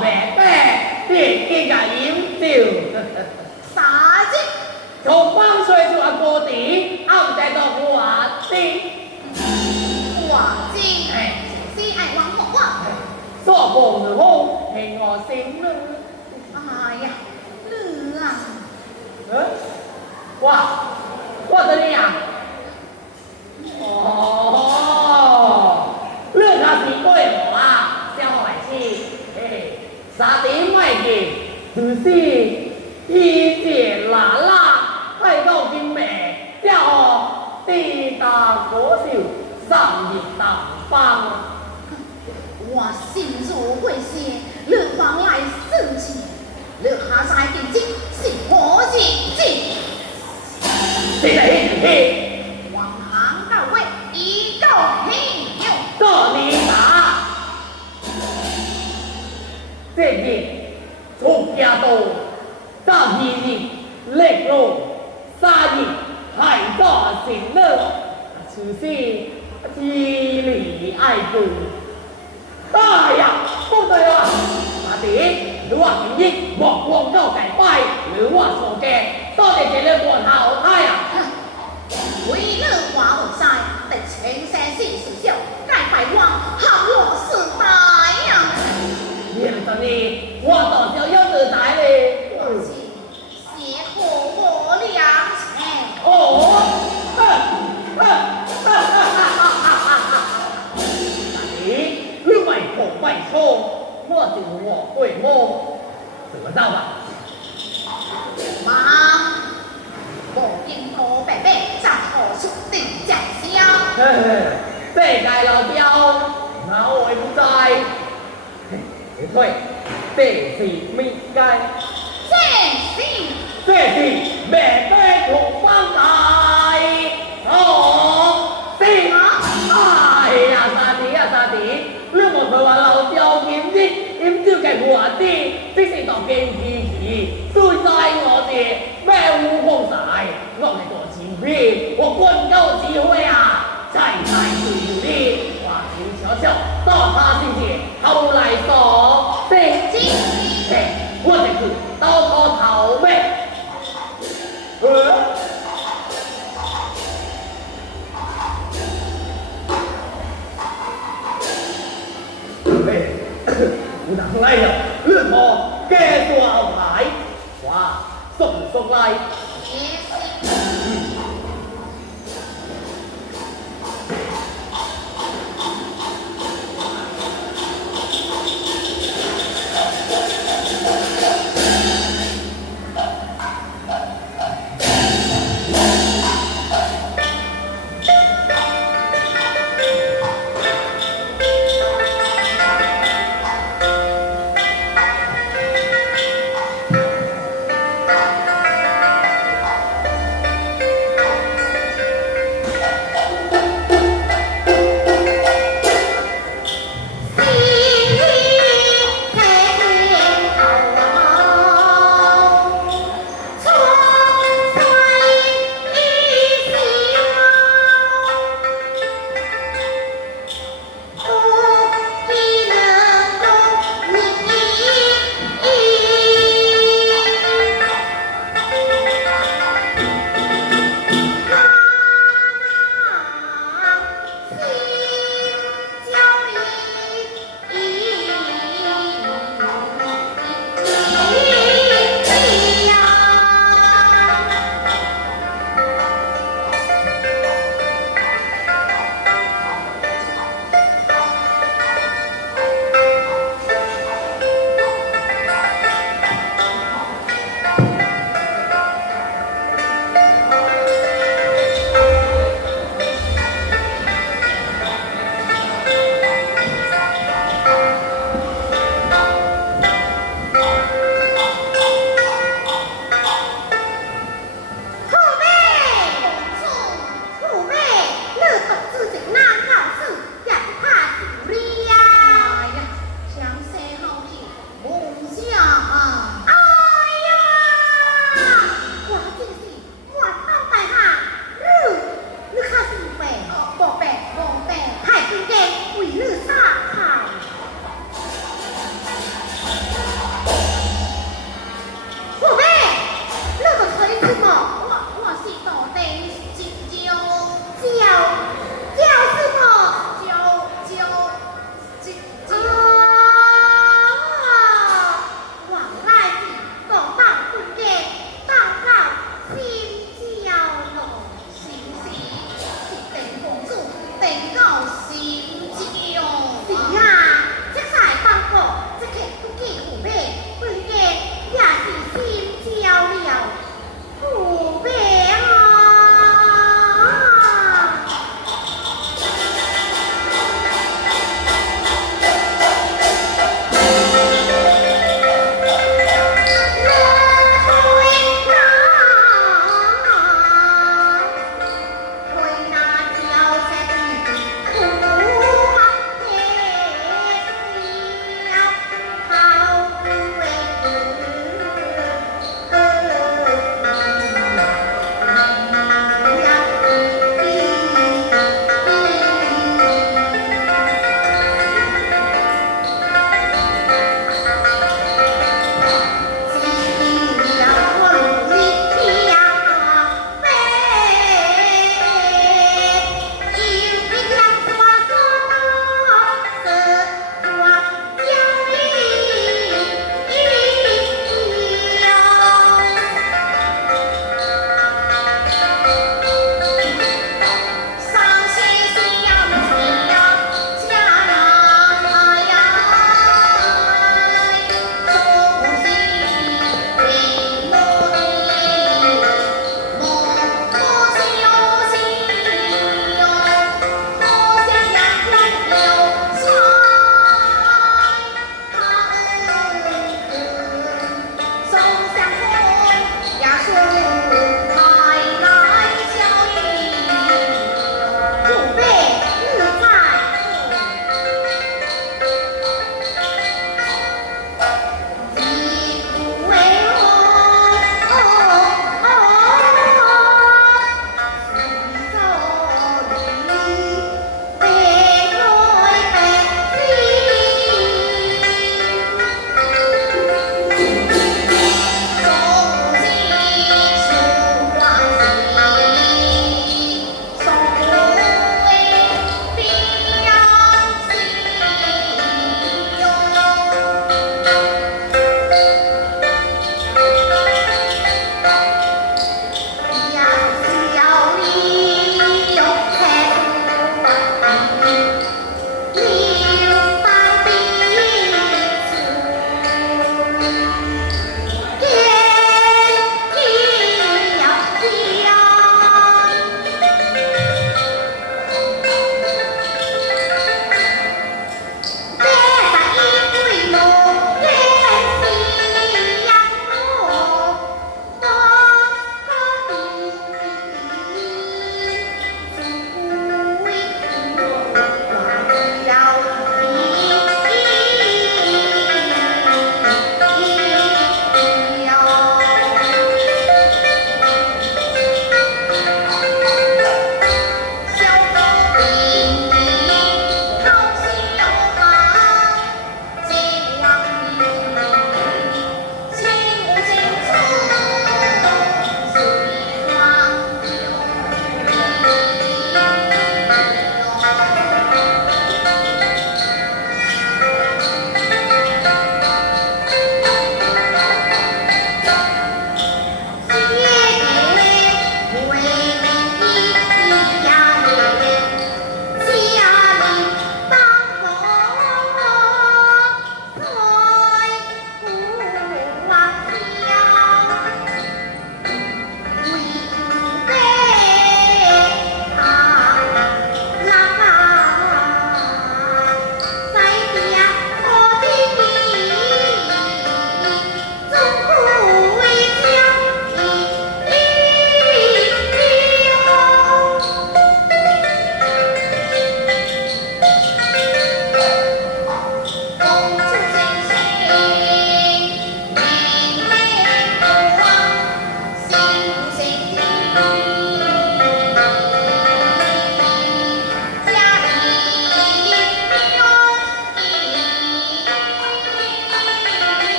แบบแม่เด็กก็ยิ้มติวสาจิชมว่างสวยสวยโกติเอาแต่ดอกหัวติหัวจิซีไอหวังของว่าตัวโป่งหรือโฮเฮงอซิงหนึ่งอะไรอะเหลือเออว่ว่าตัวรอะ 就是一节啦啦，太到金美，叫我地大国秀，上日当方。我心如会仙，你往来生气，你下晒点睛是何日子？这个嘿嘿，日力路，三日海早成乐，此事知理爱故。哎呀，不对啊！阿弟，你话点益莫光州大拜，你话错嘅， ไก่เราเดียวเมาไอ้ผู้ชายเฮ้ยเตะสีไม่ไก่เตะสีเตะสีแบกเตะถูกฟังตายโอ้สีนะตายอาซาดีอาซาดีเรื่องหมดเธอว่าเราเดียวยิ้มดิยิ้มจื้อแก่หัวดิที่สิ่งต่อเกงทีทีสู้ใจเราดีแม่หูคงสายนอกในตัวชีวิตว่าคนเก้าชีวิตอะ 再卖几粒，花钱小小，到他境界偷来做。北京，嘿，或者是刀割头呗。呃 哎呀！